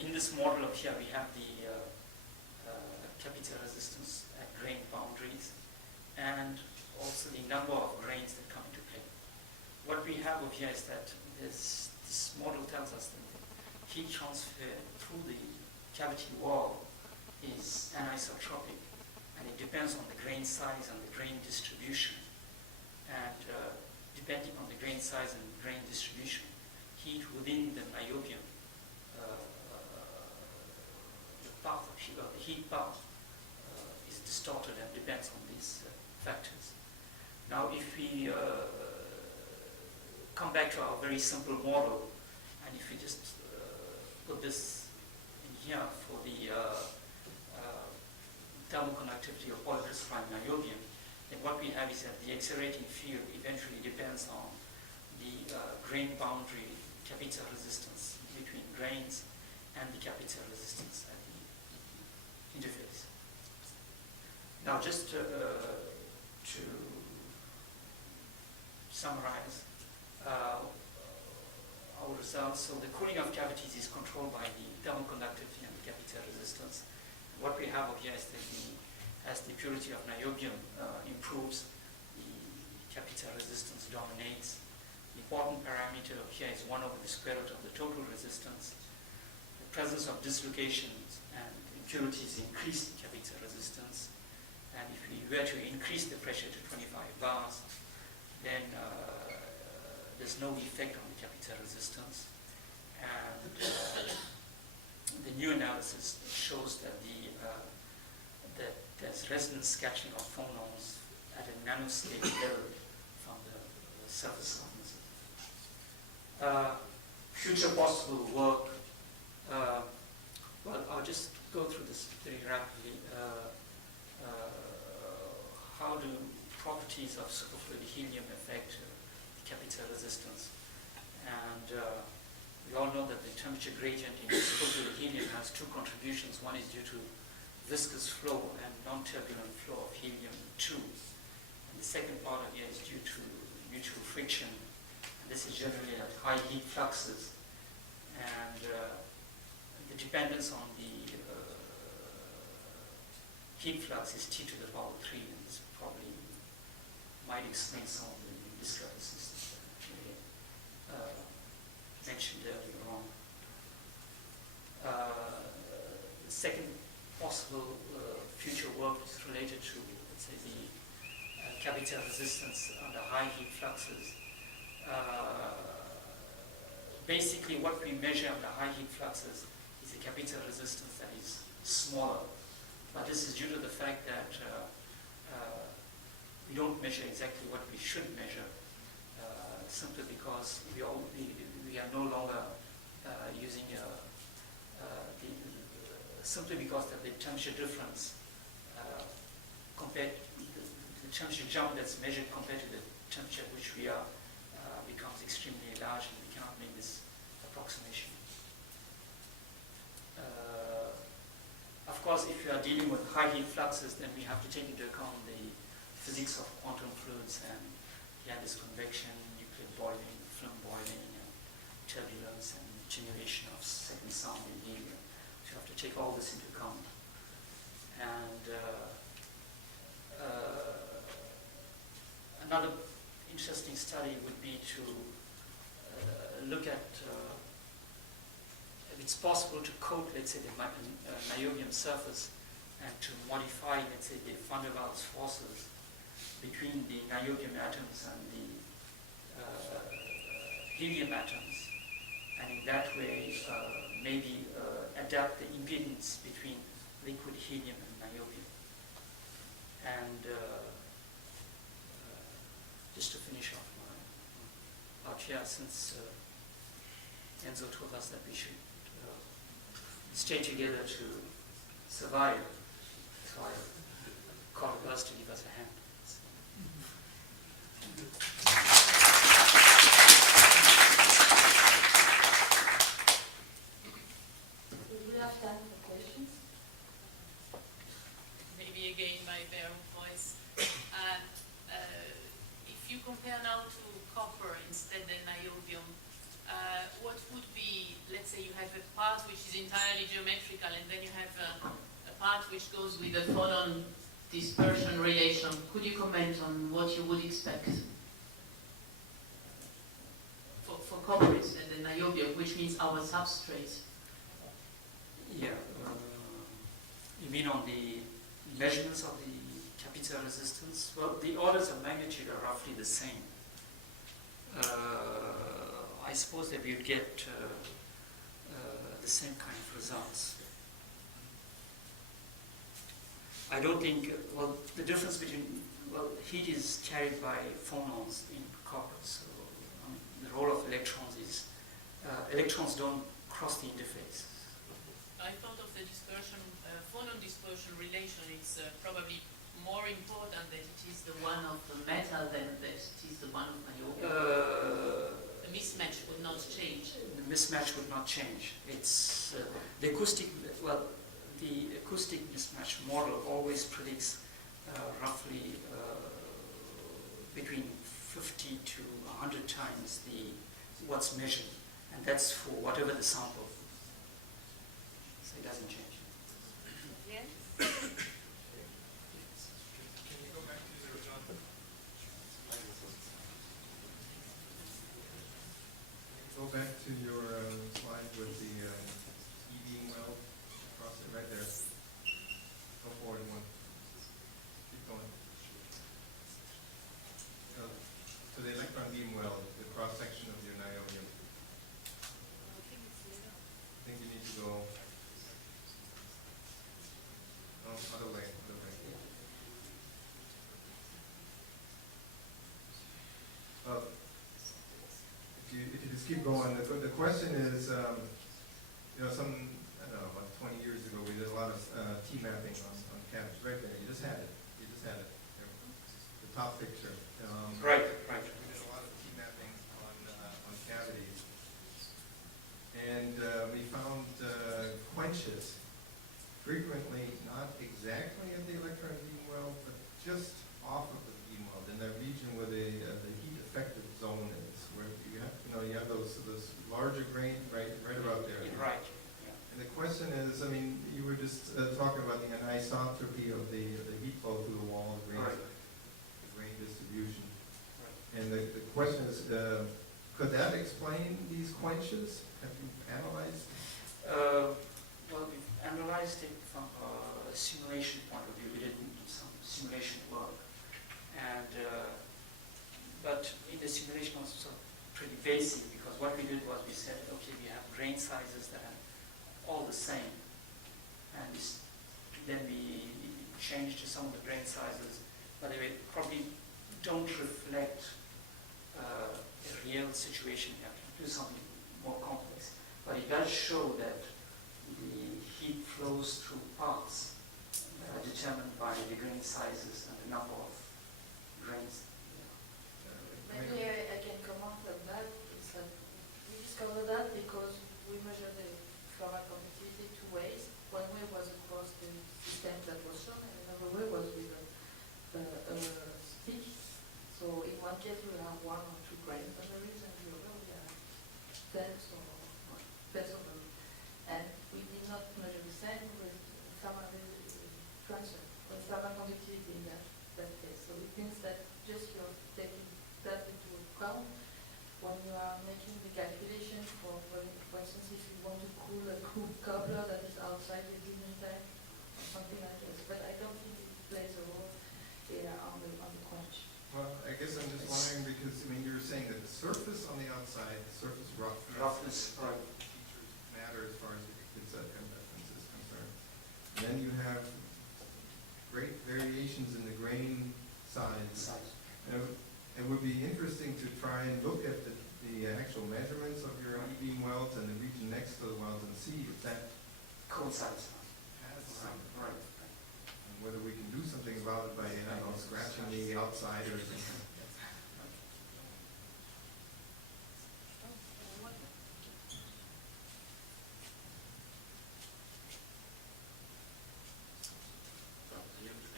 in this model of here, we have the Kapitza resistance at grain boundaries, and also the number of grains that come into play. What we have over here is that this model tells us that the heat transfer through the cavity wall is anisotropic, and it depends on the grain size and the grain distribution. And depending on the grain size and grain distribution, heat within the niobium, the heat path is distorted and depends on these factors. Now, if we come back to our very simple model, and if we just put this in here for the thermo-conductivity of polycrystalline niobium, then what we have is that the accelerating field eventually depends on the grain boundary Kapitza resistance between grains and the Kapitza resistance at the interface. Now, just to summarize our results, so the cooling of cavities is controlled by the thermo-conductivity and the Kapitza resistance. What we have over here is that as the purity of niobium improves, the Kapitza resistance dominates. The important parameter here is 1 over the square root of the total resistance. The presence of dislocations and impurities increase the Kapitza resistance. And if we were to increase the pressure to 25 bars, then there's no effect on the Kapitza resistance. And the new analysis shows that that there's resonance scattering of phonons at a nanoscale level from the surface of future possible work. Well, I'll just go through this very rapidly. How do properties of superfluid helium affect the Kapitza resistance? And we all know that the temperature gradient in superfluid helium has 2 contributions. One is due to viscous flow and non-turbulent flow of helium-2. And the second part of it is due to mutual friction. And this is generally at high heat fluxes. And the dependence on the heat flux is T to the power 3, and this probably might explain some of the discrepancies that I mentioned earlier on. The second possible future work is related to, let's say, the Kapitza resistance under high heat fluxes. Basically, what we measure under high heat fluxes is the Kapitza resistance that is smaller. But this is due to the fact that we don't measure exactly what we should measure, simply because we are no longer using simply because that the temperature difference compared the temperature jump that's measured compared to the temperature at which we are becomes extremely large, and we cannot make this approximation. Of course, if you are dealing with high heat fluxes, then we have to take into account the physics of quantum fluids, and this convection, nuclear boiling, film boiling, and turbulence, and generation of second sound in helium. So you have to take all this into account. And another interesting study would be to look at if it's possible to coat, let's say, the niobium surface and to modify, let's say, the van der Waals forces between the niobium atoms and the helium atoms, and in that way maybe adapt the impedance between liquid helium and niobium. And just to finish off my part here, since Enzo told us that we should stay together to survive, so I call us to give us a hand. We will have time for questions. Maybe again my bare voice. If you compare now to copper instead than niobium, what would be, let's say you had have a part which is entirely geometrical, and then you have a part which goes with the phonon dispersion relation. Could you comment on what you would expect for coppers and the niobium, which means our substrate? Yeah. You mean on the measurements of the Kapitza resistance? Well, the orders of magnitude are roughly the same. I suppose that we'd get the same kind of results. I don't think, well, the difference between, well, heat is carried by phonons in copper, so the role of electrons is, electrons don't cross the interface. I thought of the dispersion, phonon dispersion relation. It's probably more important that it is the one of the metal than that it is the one of niobium. The mismatch would not change. The mismatch would not change. It's the acoustic. Well, the acoustic mismatch model always predicts roughly between 50 to 100 times what's measured, and that's for whatever the sample. So it doesn't change. Yes. Go back to your slide with the e-beam well across it right there. Go forward one. Keep going. So the electron beam well, the cross section of your niobium. I think you need to go. Oh, other way, other way. If you just keep going, the question is, you know, I don't know, about 20 years ago, we did a lot of T-mapping on cavities. Right there, you just had it. You just had it. The top picture. Right. We did a lot of T-mapping on cavities. And we found quenches, frequently not exactly at the electron beam well, but just off of the beam well, in that region where the heat effective zone is, where you have those larger grain right about there. Right. And the question is, I mean, you were just talking about the anisotropy of the heat flow through the wall, the grain distribution. Right. And the question is, could that explain these quenches? Have you analyzed? Well, we've analyzed it from a simulation point of view. We did some simulation work, and but in the simulation was sort of pretty basic, because what we did was we said, okay, we have grain sizes that are all the same, and then we changed some of the grain sizes, but they probably don't reflect a real situation. You have to do something more complex, but it does show that the heat flows through paths that are determined by the grain sizes and the number of grains. Maybe I can comment on that. It's that we discovered that because we measured the thermal conductivity two ways. One way was across the system that was shown, and another way was with a stick. So in one case we have 1 or 2 grains boundaries, and the other we have tens or tens of them. And we did not measure the same with thermal transfer, with thermal conductivity in that case. So it means that just you're taking that into account when you are making the calculation for instance, if you want to cool a coupler that is outside the given time or something like this. But I don't think it plays a role on the quench. Well, I guess I'm just wondering because, I mean, you're saying that the surface on the outside, the surface roughness Right. features matter as far as the Kapitza conductance is concerned. And then you have great variations in the grain size. And it would be interesting to try and look at the actual measurements of your e-beam welds and the region next to the welds and see if that Coincides. has some, Right. and whether we can do something about it by, I don't know, scratching the outside or something.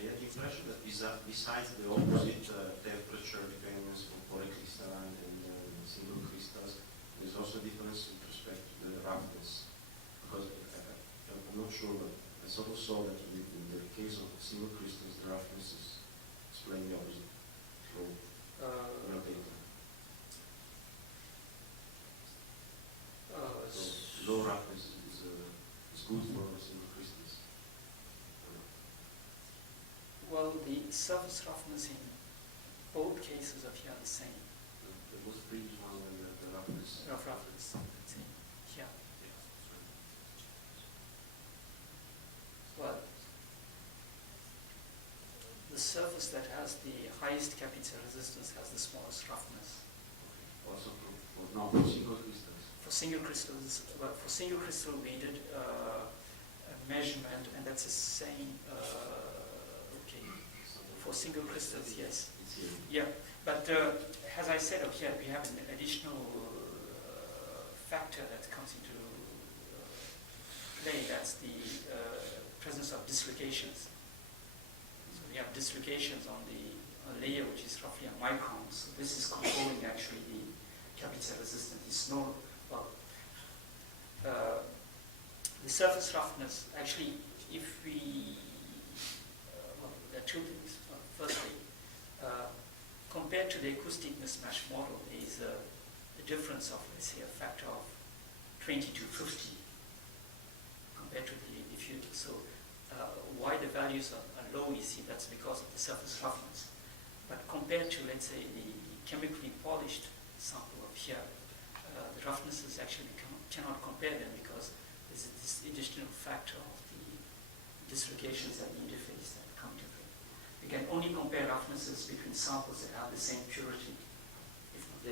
I had the impression that besides the opposite temperature dependence for polycrystalline and single crystals, there is also a difference with respect to the roughness. sure, but I sort of saw that in the case of single crystals, the roughness is explaining the opposite. So, your data. So low roughness is good for single crystals. Well, the surface roughness in both cases of here are the same. The most previous one when the roughness. Roughness, see, here. Yeah, that's right. Well, the surface that has the highest Kapitza resistance has the smallest roughness. Okay. Also for single crystals. For single crystals, well, for single crystal we did a measurement, and that's the same. Okay, for single crystals, yes. It's here. Yeah, but as I said up here, we have an additional factor that comes into play. That's the presence of dislocations. So we have dislocations on the layer, which is roughly a micron. So this is controlling actually the Kapitza resistance. It's no, well, the surface roughness, actually, if we, well, there are two things. Firstly, compared to the acoustic mismatch model, there is a difference of, let's say, a factor of 20 to 50 compared to the, if you, so why the values are low, you see, that's because of the surface roughness. But compared to, let's say, the chemically polished sample of here, the roughnesses actually cannot compare them because there's this additional factor of the dislocations at the interface that come to play. We can only compare roughnesses between samples that have the same purity, if not